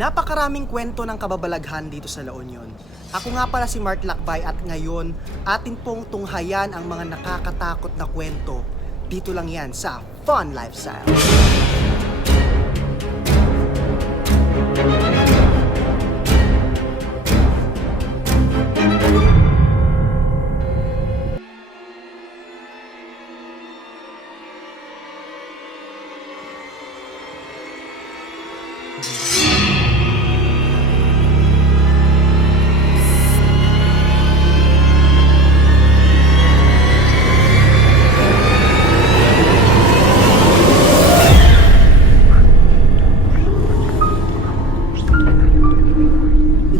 Napakaraming kwento ng kababalaghan dito sa La Union. Ako nga pala si Mark Lakbay at ngayon atin pong tunghayan ang mga nakakatakot na kwento. Dito lang yan sa Fun Lifestyle.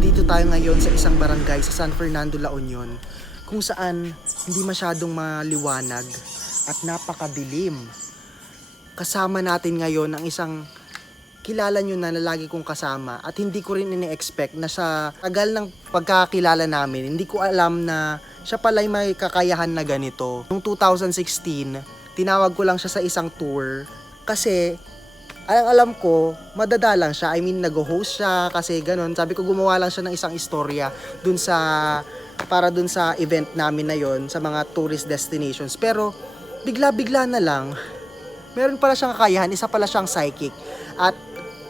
Dito tayo ngayon sa isang barangay sa San Fernando, La Union, kung saan hindi masyadong maliwanag at napakadilim. Kasama natin ngayon ang isang kilala nyo na lagi kong kasama at hindi ko rin ini-expect na sa tagal ng pagkakilala namin, hindi ko alam na siya pala'y may kakayahan na ganito. Noong 2016, tinawag ko lang siya sa isang tour kasi alam ko, madadalang siya. I mean, nag-host siya kasi ganun. Sabi ko, gumawa lang siya ng isang istorya para dun sa event namin na yon sa mga tourist destinations. Pero, bigla-bigla na lang, meron pala siyang kakayahan, isa pala siyang psychic. At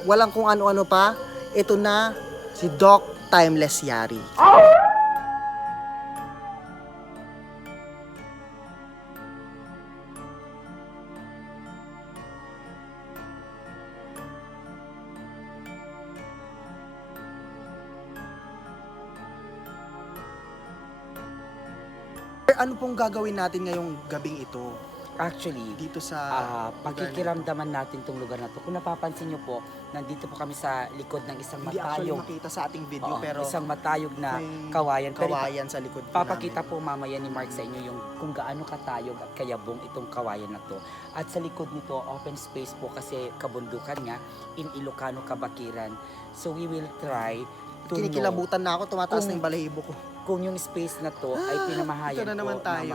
walang kung ano-ano pa, ito na si Doc Timeless Yari. Ano pong gagawin natin ngayong gabing ito Actually, dito sa pakikiramdaman natin tong lugar na to. Kung napapansin nyo po, nandito po kami sa likod ng isang hindi actually matayog. makita sa ating video Oo, pero isang matayog na may kawayan. Pero kawayan sa likod po papakita namin. po mamaya ni Mark sa inyo yung kung gaano katayog at kayabong itong kawayan na to. At sa likod nito, open space po kasi kabundukan nga in Ilocano, Kabakiran. So we will try to Kinikilabutan na ako, tumataas kung- na yung balahibo ko. kung yung space na to ay pinamahayan ito na naman po tayo.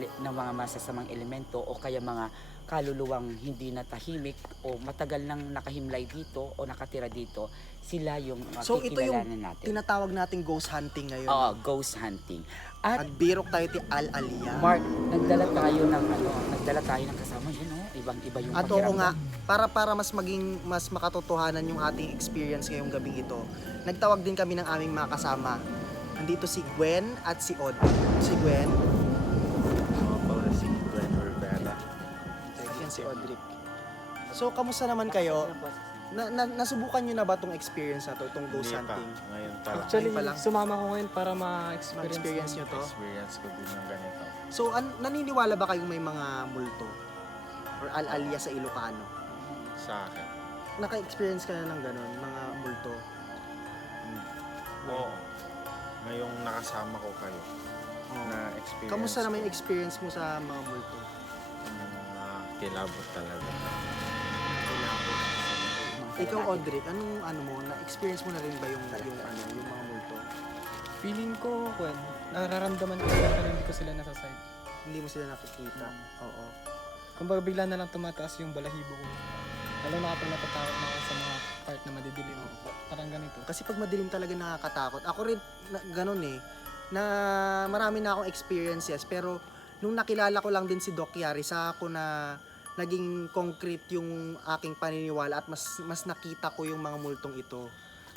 ng mga masasamang elemento o kaya mga kaluluwang hindi natahimik o matagal nang nakahimlay dito o nakatira dito, sila yung So ito yung makikilalanin natin. tinatawag nating ghost hunting ngayon. Oo, ghost hunting. At Nagbirok tayo ti Al-Alia. Mark, nagdala tayo ng kasama yun, oh. Ibang-iba yung At oo pakiramdam. nga, para mas makatotohanan yung ating experience ngayong gabing ito, nagtawag din kami ng aming mga kasama. Nandito si Gwen at si Od. Si Gwen, Si Gwen Rivera. yan si Odric. So, kamusta naman kayo? Nasubukan nyo na ba itong experience na to, itong ghost Hindi pa. hunting? Ngayon pa lang. Actually, Ayun pa lang. sumama ko ngayon para ma-experience. Ma-experience nyo to? Experience ko din yung ganito. So, naniniwala ba kayong may mga multo? Or Al-Alia sa Ilocano? Sa akin. Naka-experience ka na ng ganun, mga multo? Oo. Ngayong nakasama ko kayo na experience. Kamusta naman yung experience mo sa mga multo? Kilabot talaga. Ikaw, Audrey, anong mo, na-experience mo na rin ba yung mga multo? Feeling ko, nararamdaman ko sila pero hindi ko sila nasa side. Hindi mo sila nakikita. Oo. Kumbaga bigla na lang tumataas yung balahibo ko. Lalo na kapag natatakot na ako sa mga part na madidilim. Parang ganito. Kasi pag madilim talaga nakakatakot. Ako rin, ganun eh, na marami na akong experiences, pero nung nakilala ko lang din si Doc Yari, sa ako na naging concrete yung aking paniniwala at mas nakita ko yung mga multong ito.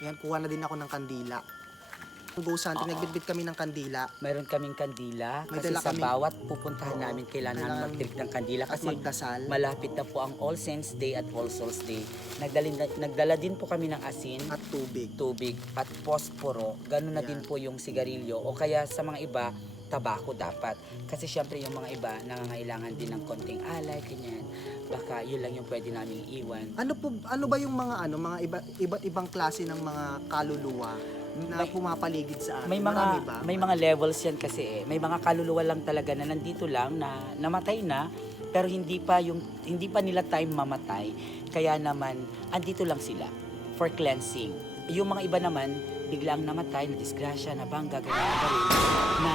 Ayan, kuha na din ako ng kandila. Ghost hunting, nagbitbit kami ng kandila Mayroon kaming kandila May kasi dala sa kaming- bawat pupuntahan namin kailangan Kailangan mag-trip ng kandila at kasi magdasal. malapit na po ang All Saints Day at All Souls Day. Nagdala din po kami ng asin, At tubig. tubig at posporo. Ganun na Yan. din po yung sigarilyo o kaya sa mga iba, tabako dapat. Kasi syempre yung mga iba nangangailangan din ng konting alay, ganyan. Baka yun lang yung pwede namin iwan. Ano ba yung mga iba't ibang klase ng mga kaluluwa na pumapaligid sa atin? Marami ba? May mga levels yan kasi eh. May mga kaluluwa lang talaga na nandito lang na namatay na pero hindi pa nila time mamatay. Kaya naman andito lang sila for cleansing. Yung mga iba naman biglang namatay, na disgrasya, na bangga, ganyan na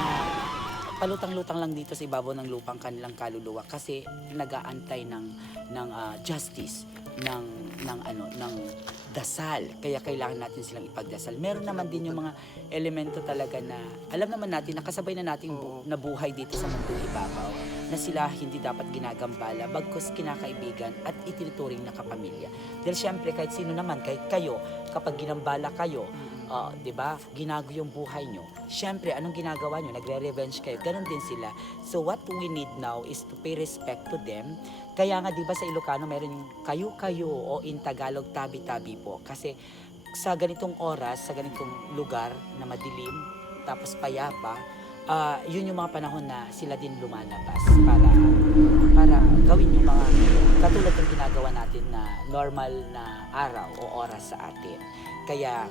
palutang-lutang lang dito sa ibabaw ng lupang kanilang kaluluwa kasi nag-aantay ng justice. ng dasal. Kaya kailangan natin silang ipagdasal. Meron naman din yung mga elemento talaga na alam naman natin na kasabay na nating nabuhay dito sa mundong ibabaw na sila hindi dapat ginagambala bagkus kinakaibigan at itinuturing na kapamilya. Dahil syempre kahit sino naman, kahit kayo, kapag ginambala kayo, 'di ba? Ginago yung buhay nyo. Syempre, anong ginagawa nyo? Nagre-revenge kayo. Ganon din sila. So what we need now is to pay respect to them. Kaya nga 'di ba sa Ilocano meron yung kayo-kayo o in Tagalog tabi-tabi po. Kasi sa ganitong oras, sa ganitong lugar na madilim, tapos payapa, yun yung mga panahon na sila din lumalabas para gawin yung mga katulad ng ginagawa natin na normal na araw o oras sa atin. Kaya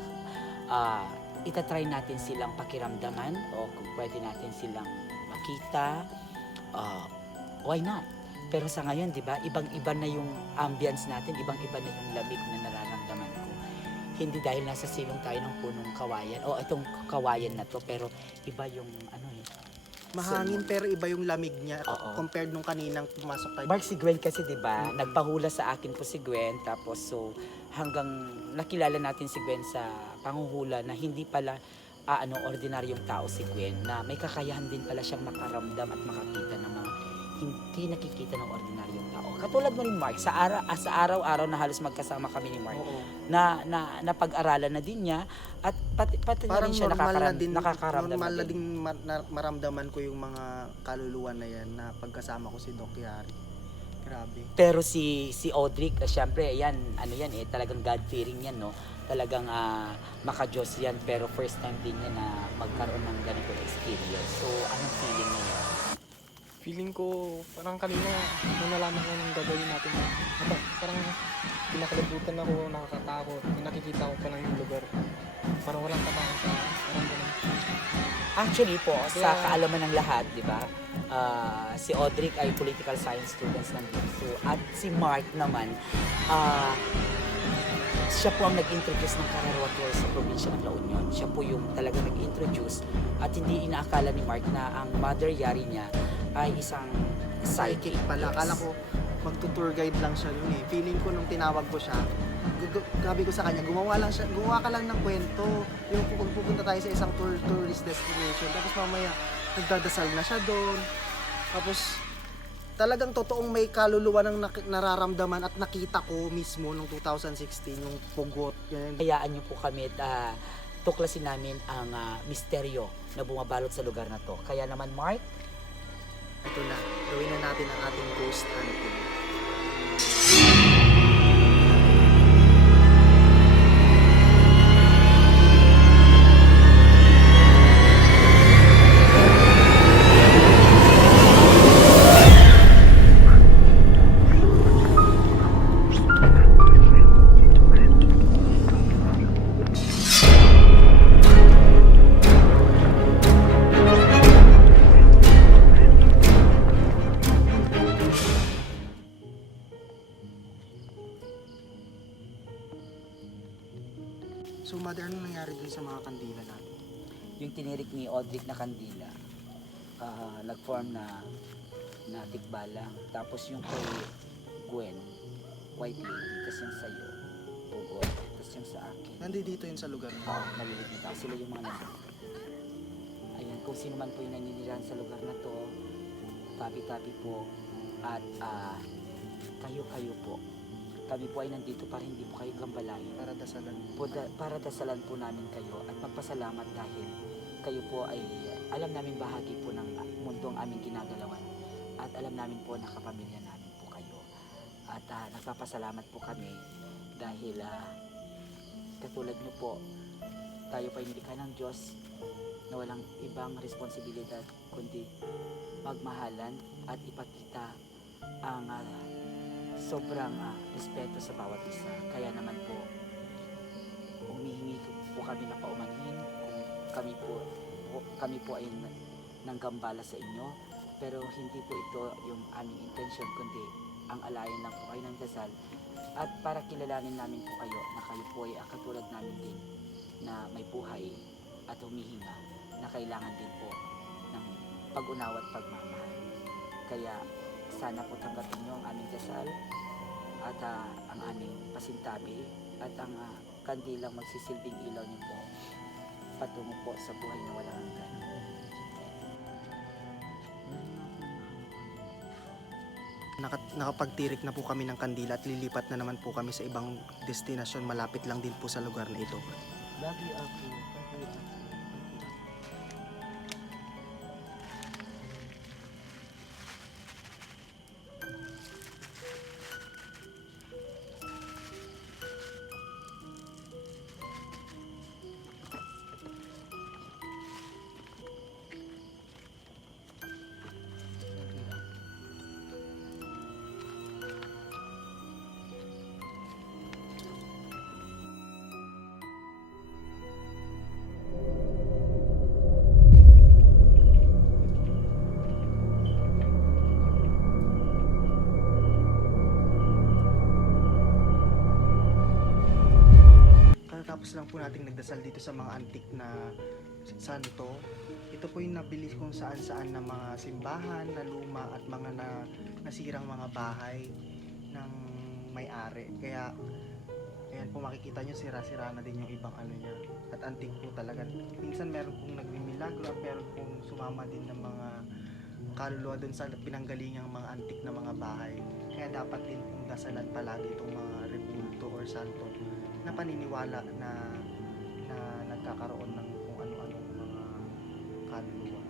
itatry natin silang pakiramdaman o kung pwede natin silang makita, why not? Pero sa ngayon, di ba, ibang-iba na yung ambience natin, ibang-iba na yung lamig na nararamdaman ko. Hindi dahil nasa silong tayo ng punong kawayan, o itong kawayan na to, pero iba yung Mahangin pero iba yung lamig niya Oo. compared nung kaninang pumasok tayo. Mark, si Gwen kasi, di ba, nagpahula sa akin po si Gwen, tapos so hanggang nakilala natin si Gwen sa panghuhula na hindi pala ordinaryong tao si Gwen, na may kakayahan din pala siyang makaramdam at makakita ng mga hindi nakikita ng ordinaryong tao. Katulad mo rin, Mark, sa araw-araw na halos magkasama kami ni Mark, Oo. na napag-aralan na din niya at pati na Parang rin siya nakakaramdam normal na na din. din maramdaman ko yung mga kaluluwa na yan na pagkasama ko si Doc Yari. Grabe. Pero si Audric, syempre, yan, talagang God-fearing yan, no? Talagang maka-Diyos yan, pero first time din niya na magkaroon ng ganitong experience. So, anong feeling niya? Feeling ko, parang kanina, nung nalaman ko yung gagawin natin, parang pinakalibutan ako, nakakatakot, yung nakikita ko pa lang yung lugar. Parang walang tapangan sa parang ganun. Actually po, sa Kaya- kaalaman ng lahat, di ba? Si Audric ay political science students ng DIPSU at si Mark naman, siya po ang nag-introduce ng Kararawa Tour sa probinsya ng La Union. Siya po yung talagang nag-introduce at hindi inaakala ni Mark na ang mother yari niya ay isang Psychic pala. Akala ko magtutour guide lang siya yun eh. Feeling ko nung tinawag ko siya, gabi ko sa kanya, gumawa ka lang ng kwento. Yung pupunta tayo sa isang tourist destination. Tapos mamaya, nagdadasal na siya doon. Tapos, talagang totoong may kaluluwa ng nararamdaman at nakita ko mismo nung 2016, yung pugot. Ganyan. Hayaan niyo po kami at tuklasin namin ang misteryo na bumabalot sa lugar na to. Kaya naman, Mark, Ito na, gawin na natin ang ating ghost hunting. So, Mother, anong nangyari dun sa mga kandila natin? yung tinirik ni Audric na kandila, nag-form na tikbala. Tapos yung kay Gwen, white lady, tapos yung sa'yo, pugot, tapos yung sa akin. Nandito yun sa lugar mo. Malilit na tao. Sila yung mga nandito. Ayan, kung sino man po yung naninirahan sa lugar na to, tabi-tabi po, at kayo-kayo po. Kami po ay nandito para hindi po kayo gambalain. Para dasalan. Para dasalan po namin kayo at magpasalamat dahil kayo po ay alam namin bahagi po ng mundong aming ginagalawan at alam namin po na kapamilya namin po kayo. At nagpapasalamat po kami dahil katulad nyo po, tayo pa nilikha ng Diyos na walang ibang responsibilidad kundi magmahalan at ipakita ang sobrang respeto sa bawat isa. Kaya naman po, humihingi po kami na paumanhin kung kami po ay nanggambala sa inyo. Pero hindi po ito yung aming intention, kundi ang alayan lang po kayo ng dasal. At para kilalanin namin po kayo na kayo po ay katulad namin din na may buhay at humihinga na kailangan din po ng pag-unawa at pagmamahal. Kaya sana po tanggapin nyo ang aming dasal at ang aming pasintabi at ang kandilang magsisilbing ilaw niyo po patungo po sa buhay na walang hanggan. Nakapagtirik na po kami ng kandila at lilipat na naman po kami sa ibang destinasyon malapit lang din po sa lugar na ito. Lagi ako. Tapos lang po nating nagdasal dito sa mga antik na santo. Ito po yung nabili kung saan-saan na mga simbahan na luma at mga nasirang mga bahay ng may-ari. Kaya ayan po makikita nyo sira-sira na din yung ibang ano niya. At antik po talaga. Minsan meron pong nagmimilagro at meron pong sumama din ng mga kaluluwa dun sa pinanggalingang mga antik na mga bahay. Kaya dapat din pong dasalan palagi itong mga rebulto or santo na paniniwala na nagkakaroon ng kung ano-anong mga kaluluwa.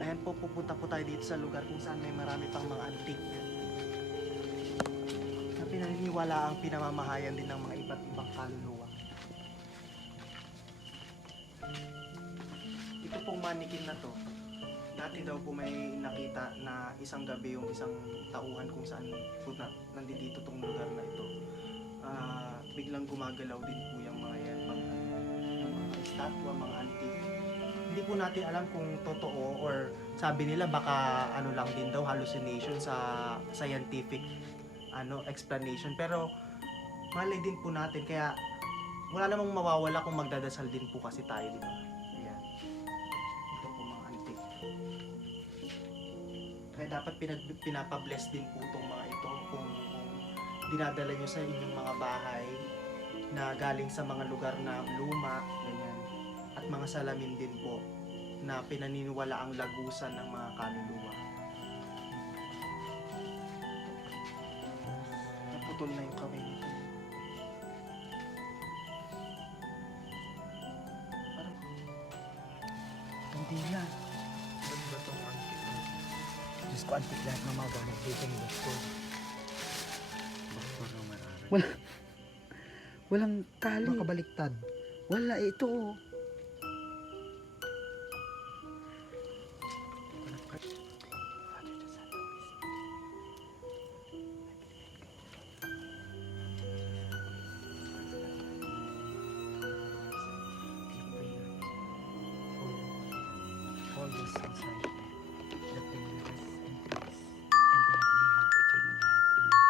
Ayan po, pupunta po tayo dito sa lugar kung saan may marami pang mga antik na pinaniniwala ang pinamamahayan din ng mga iba't ibang kaluluwa. Ito pong manikin na to, dati daw po may nakita na isang gabi yung isang tauhan kung saan nandito tong lugar na ito. Biglang gumagalaw din po yung mga yan, yung mga estatwa, mga antique. Hindi po natin alam kung totoo or sabi nila baka ano lang din daw hallucination sa scientific explanation, pero malay din po natin kaya wala namang mawawala kung magdadasal din po kasi tayo, di ba? Ayan. Ito po mga antique. Kaya dapat pinapabless din po itong mga ito kung dinadala nyo sa inyong mga bahay na galing sa mga lugar na luma, ganyan. At mga salamin din po na pinaniniwala ang lagusan ng mga kaluluwa. Naputol na yung kamay nito. Parang hindi na. Saan ba itong antik? Diyos ko, antik lahat ng mga gamit dito ng doktor. Doktor na may-ari. Walang tali. Makabaliktad. Wala ito. All this inside. The pain has increased, and that we have eternal life in you.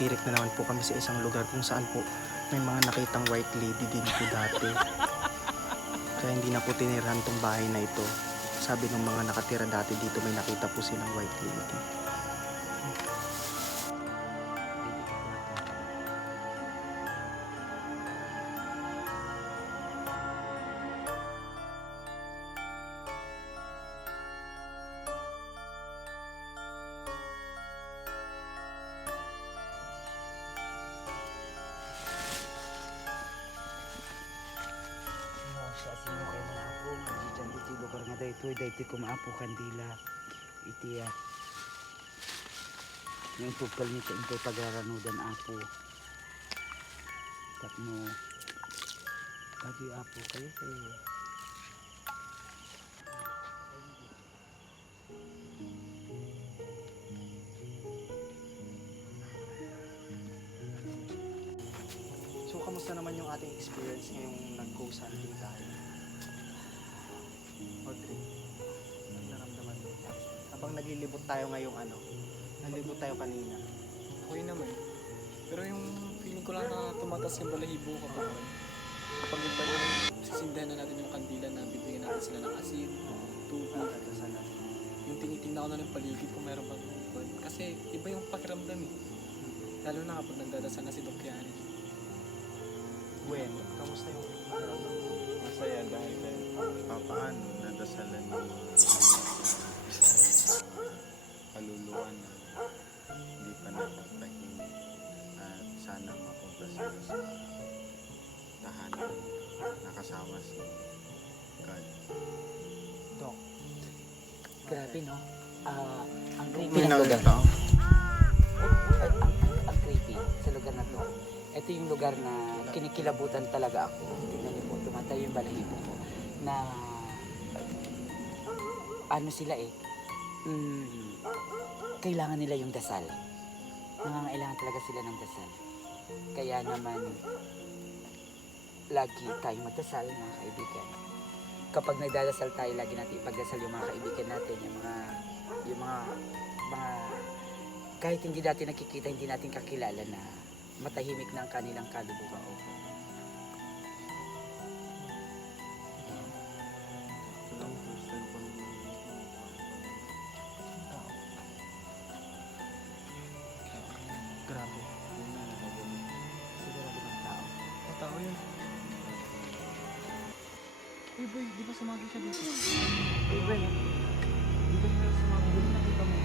Nagtirik na naman po kami sa isang lugar kung saan po may mga nakitang white lady din po dati. Kaya hindi na po tinirahan tong bahay na ito. Sabi ng mga nakatira dati dito, may nakita po silang white lady. Siya sino kayo mga apo, magdijan iti lugar nga daytoy kumaapo kandila. Iti yung tupkal nito ito pagraranudan apo. Tapno, lagi apo kayo kayo. So, kamusta naman yung ating experience ngayong nag-ghost hunting tayo? Audrey, ano naramdaman mo? Habang naglilibot tayo ngayong nalibot tayo kanina. Okay naman. Pero yung feeling ko lang na tumatas yung balahibo kapag iba yung sisindahan na natin yung kandila na bibigyan natin sila ng asin, tubig. Yung tinitingnan ko na ng paligid kung meron bang tubig. Kasi iba yung pakiramdam eh. Lalo na kapag nagdadasal na si Doc Yanni. Gwen, kamusta yung naramdaman mo? Masaya dahil papaano nadasalan yung kaluluwa na hindi pa nakapahing at sana mapunta sila sa tahanan nakasama si God. Dok, Grabe no? Ang creepy May ng lugar. nakita ako. Ang creepy sa lugar na to. Ito yung lugar na kinikilabutan talaga ako. Tingnan niyo po, tumatay yung balahibo ko na ano sila kailangan nila yung dasal. Nangangailangan talaga sila ng dasal. Kaya naman lagi tayong magdasal mga kaibigan. Kapag nagdadasal tayo, lagi natin ipagdasal yung mga kaibigan natin, yung mga kahit hindi natin nakikita, hindi natin kakilala na matahimik na ang kanilang kaluluwa. Ito lang first time ko naman. grabe. Sigurado ng tao. Tao yun. Uy boy, di ba sumagi siya dito? Hey, Gwen, di ba nila sumama? Hindi mo nakita mo.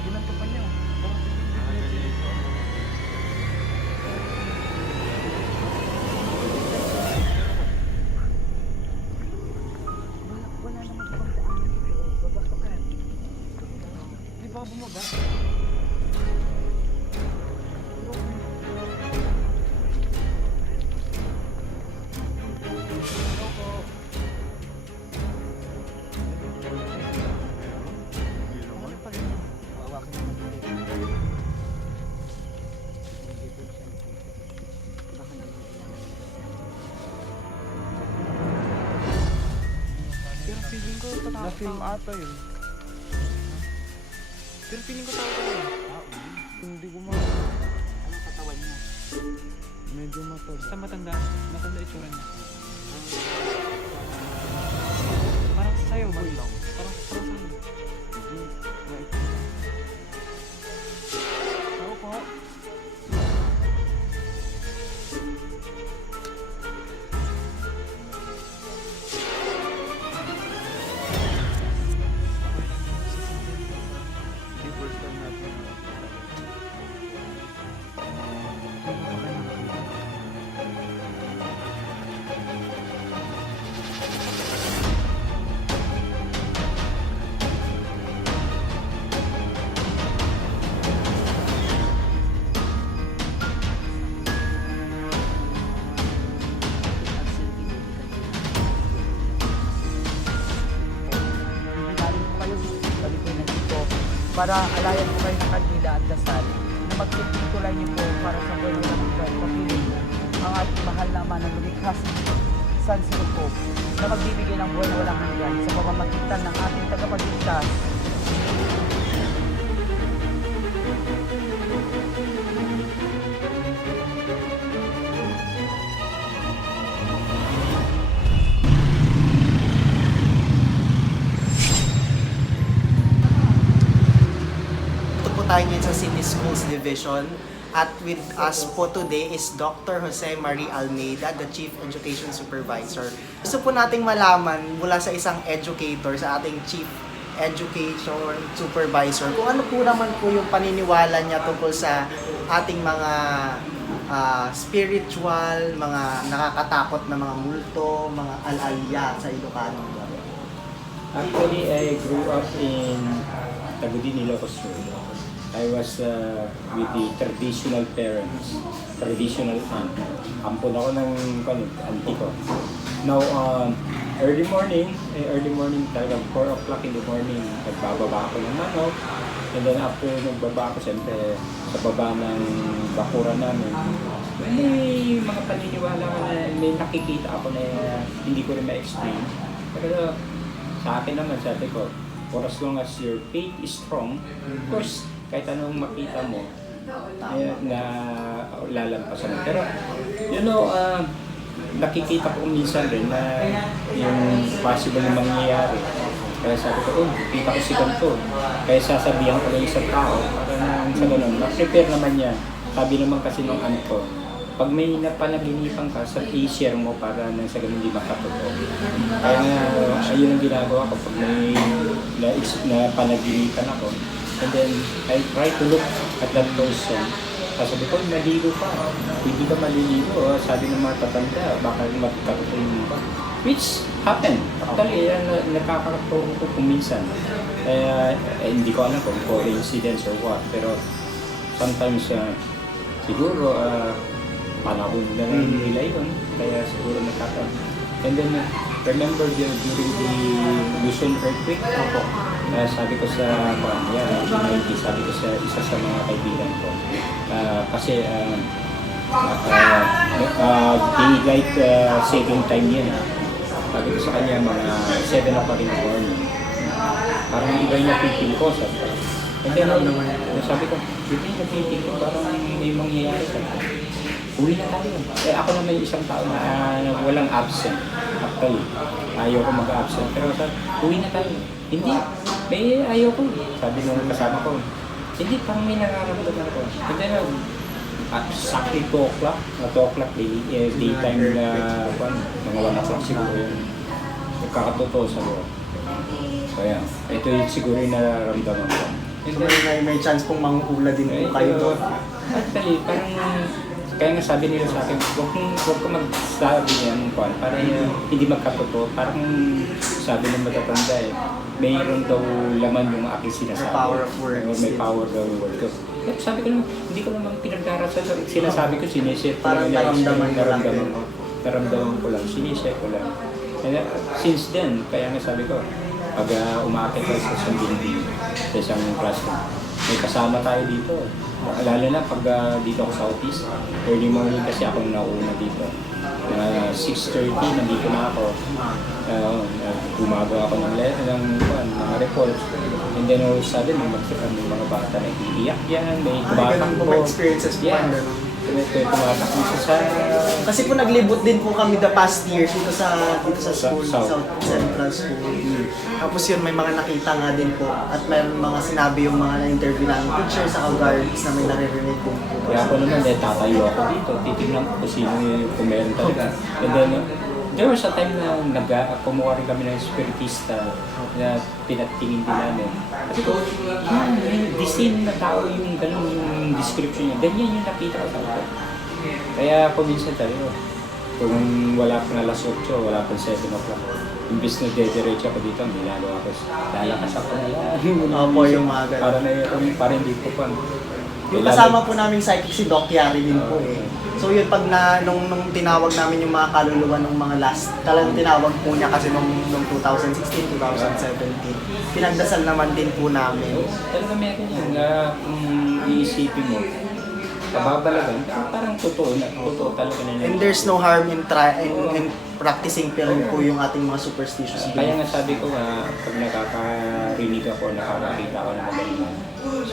Ginanto pa niya. Wala naman ibang daanan dito. Baba ka. Di ba bumaga? Pero feeling ko tao. Na-film ata yun. Pero feeling ko tao ka yun. Hindi ko Anong katawan niya? medyo matag. Basta matanda. Matanda itsura niya. Parang sa'yo boy. Parang sa'yo. Tao po. Hindi first time natin. Para alayan po kayo ng kandila at dasal na magtutulay niyo po para sa buhay ng buhay. Kapiling mo ang ating mahal na ama na lumikhas San Sinuko na magbibigay ng buhay na walang hanggan sa pamamagitan ng ating tagapagligtas tayo ngayon sa City Schools Division. At with us po today is Dr. Jose Marie Almeida, the Chief Education Supervisor. Gusto po nating malaman mula sa isang educator, sa ating Chief Education Supervisor, kung ano po naman po yung paniniwala niya tungkol sa ating mga spiritual, mga nakakatakot na mga multo, mga alalya sa Ilocano. Actually, I grew up in Tagudin, Ilocos Sur. I was with the traditional parents, traditional aunt. Ampun ako ng auntie ko. Now, early morning talaga 4 o'clock in the morning, nagbababa ako ng manok. And then after nagbaba ako, siyempre sa baba ng bakuran namin, may mga paniniwala na may nakikita ako na hindi ko rin ma-explain. Pero sa akin naman, sabi ko, for as long as your faith is strong, of course, kahit anong makita mo, na lalampasan mo. Pero, nakikita ko minsan rin na yung possible na mangyayari. Kaya sabi ko, kita ko si ganito. Kaya sasabihan ko lang isang tao, para sa ganun, na-prepare naman niya. Sabi naman kasi nung ano ko, pag may napanaginipan ka, i-share mo para nang sa ganun di makatotoo. Kaya ayun ang ginagawa ko pag may napanaginipan ako. And then, I try to look at that person. Sabi ko, maligo ka. Hindi ka maliligo. Sabi ng mga tatanda, baka magkakatuloy ka. Which happened. Actually, nakakakatulong ko kung minsan. Hindi ko alam kung coincidence or what. Pero sometimes, siguro, panahon na lang nila yun. Kaya siguro nakakataon. And then, remember during the Luzon earthquake, sabi ko sa sabi ko sa isa sa mga kaibigan ko, kasi daylight saving time yan. Sabi ko sa kanya mga 7 o'clock in the morning. Parang iba yung napipil ko. And then, sabi ko, iba yung napipil ko, parang may mangyayari sa akin. Uwi na tayo. Ako naman yung isang tao na walang absent. Actually, ayaw ko mag-absent. Pero uwi na tayo. Hindi. May ayaw ko. Sabi nung kasama ko, hindi, parang may nararamdaman ako. And then, sakti 2 o'clock, 2 o'clock daytime na mga 1 o'clock siguro yun. Nagkakatotoo sa buwan. Kaya, ito yung siguro yung nararamdaman ko. And then, may chance pong manguhula din po kayo. Actually, parang kaya nga sabi nila sa akin, huwag ko magsabi niyan para hindi magkatotoo. Parang sabi ng matatanda mayroon daw laman yung aking sinasabi. The power of words. May power daw yung word ko. Sabi ko naman, hindi ko naman pinagdarasal. Sinasabi ko, sinishare ko parang lang. naramdaman ko lang, sinishare ko lang. And since then, kaya nga sabi ko, pag umakit ka sa isang building, sa isang classroom, may kasama tayo dito. Lalo na pag dito ako sa Otis, early morning kasi ako nauna dito. 6:30 nandito na ako. Gumagawa ako ng mga reports. And then all of a sudden, may mga bata na iiyak yan, may tumatakbo. Ganun po may experiences po. Yeah. May tumatakbo sa Kasi po naglibot din po kami the past years dito sa school, South Central School. Tapos yun, may mga nakita nga din po at may mga sinabi yung mga na-interview ng teachers sa guards na may naririnig din po. Kaya ako naman, tatayo ako dito, titignan ko kung sino yung kumenta talaga. And then, there was a time na kumuha rin kami ng spiritista na pinatingin din namin. Kasi ko, the same na tao yung ganun yung description niya. Ganyan yung nakita ko sa ito. Kaya ako minsan tayo, kung wala pang alas 8, wala pang 7 o'clock, imbis na dediretso ako dito, ginagawa ko, lalakas ako na yan. Opo, yung mga ganun. Para hindi ko pa. Yung kasama po namin psychic si Doc Yari din po eh. So yun, pag nung tinawag namin yung mga kaluluwa ng mga last, talagang tinawag po niya kasi nung 2016, 2017. Pinagdasal naman din po namin. Talaga meron yan na kung iisipin mo, kababalagan, pero parang totoo talaga na. And there's no harm in practicing pa rin po yung ating mga superstitious Kaya beliefs. nga sabi ko pag nakakarinig ako, nakakakita ako ng magaling,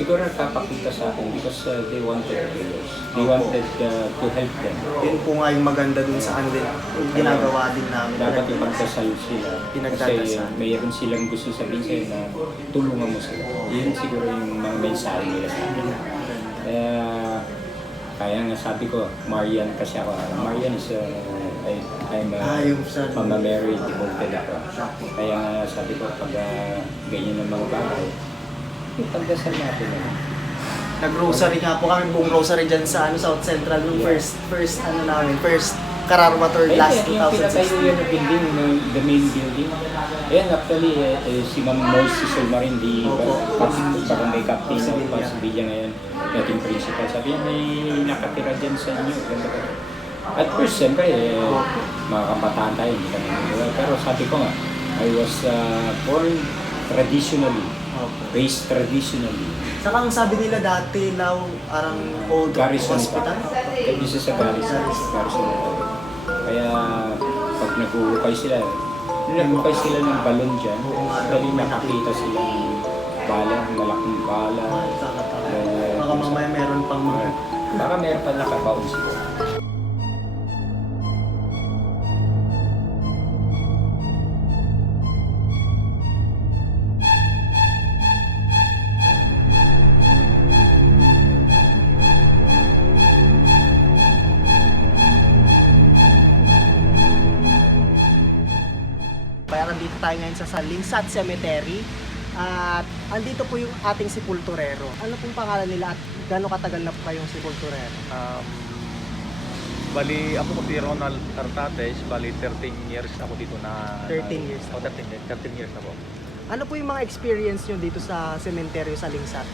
siguro nagpapakita sa akin because they wanted prayers. They wanted to help them. Yun po nga yung maganda dun sa ano din, yung ginagawa din namin. Dapat ipagdasal sila. Pinagdadasal. Kasi mayroon silang gusto sabihin sa'yo na tulungan mo sila. Yun siguro yung mga mensahe nila sa akin. Kaya nga sabi ko, Marian kasi ako. Marian is, I'm Yung sa... Mary devoted ako. Kaya nga sabi ko, pag ganyan ng mga bagay, ipagdasal natin. Nag-grocery nga po kami, buong grocery dyan sa South Central nung first Kararwa Tour last Yung pinatayo 2016. yung building, the main building. Ayan, actually, si Ma'am Rose Sulmarin, parang may captain of Pasibilla ngayon, dating principal. Sabi niya, may nakatira dyan sa inyo. Ganda ka. At first, siyempre, mga kabataan tayo, hindi kami nagawa. Pero sabi ko nga, I was born traditionally, raised traditionally. Saka ang sabi nila dati, parang old Garrison hospital. This is a Garrison. Kaya pag nag-uukay sila ng balon dyan, dali nakakita sila ng bala, malaking bala. Baka mamaya meron pang mga... Baka meron pa nakabaon sila. Kaya nandito tayo ngayon sa Lingsat Cemetery. At andito po yung ating sepulturero. Ano pong pangalan nila at gaano katagal na po kayong sepulturero? Bali, ako po si Ronald Artates, bali 13 years ako dito na... 13 years na Oh, 13 years na po. Ano po yung mga experience nyo dito sa sementeryo sa Lingsat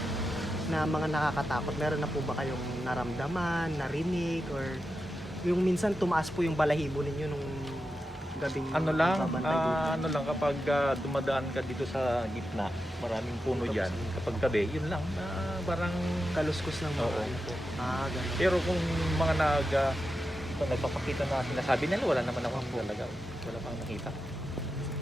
na mga nakakatakot? Meron na po ba kayong naramdaman, narinig, or yung minsan tumaas po yung balahibo ninyo nung gabing Ano lang, babantay dito? kapag dumadaan ka dito sa gitna, maraming puno dyan. Kapag gabi, yun lang, parang... Kaluskus ng mga Oo. ano po. Ganun. Pero kung mga nagpapakita na sinasabi nila, wala naman ako talaga. Wala pang nakita.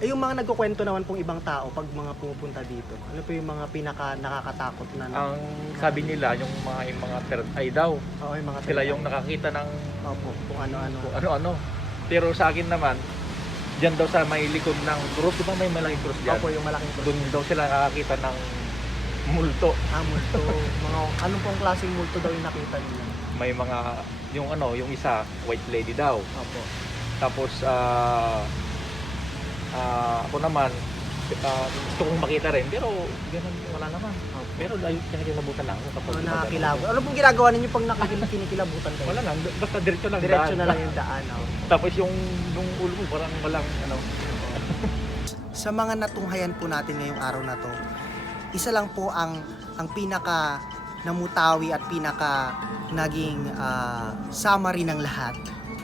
Yung mga nagkukwento naman pong ibang tao pag mga pumupunta dito, ano po yung mga pinaka nakakatakot na Ang sabi nila, yung mga third eye daw, Oo, yung mga sila yung nakakita ng Opo, kung ano-ano. kung ano-ano. Pero sa akin naman, dyan daw sa may likod ng cross, di ba may malaking cross dyan? Opo, yung malaking po. Doon daw sila nakakita ng multo. Multo. Mga, anong pong klaseng multo daw yung nakita nila? May mga, yung isa, white lady daw. Opo. Tapos, ako naman, gusto kong makita rin, pero ganun, wala naman. Pero dahil kinikilabutan lang ako kapag Nakakilabot. Ano pong ginagawa ninyo pag nakikinikilabutan kayo? Wala lang, basta diretso lang. Diretso daan. na lang yung daan. Tapos yung ulo mo parang walang Sa mga natunghayan po natin ngayong araw na to, isa lang po ang pinaka namutawi at pinaka naging summary ng lahat.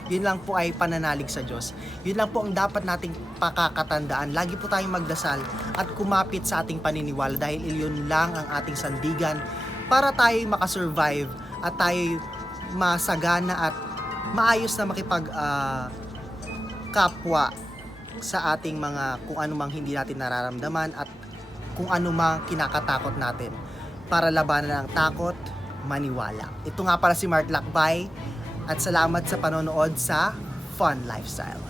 Yun lang po ay pananalig sa Diyos. Yun lang po ang dapat nating pakakatandaan. Lagi po tayong magdasal at kumapit sa ating paniniwala dahil yun lang ang ating sandigan para tayo makasurvive at tayo masagana at maayos na makipag kapwa sa ating mga kung ano mang hindi natin nararamdaman at kung ano mang kinakatakot natin para labanan ang takot, maniwala. Ito nga pala si Mark Lakbay at salamat sa panonood sa Fun Lifestyle.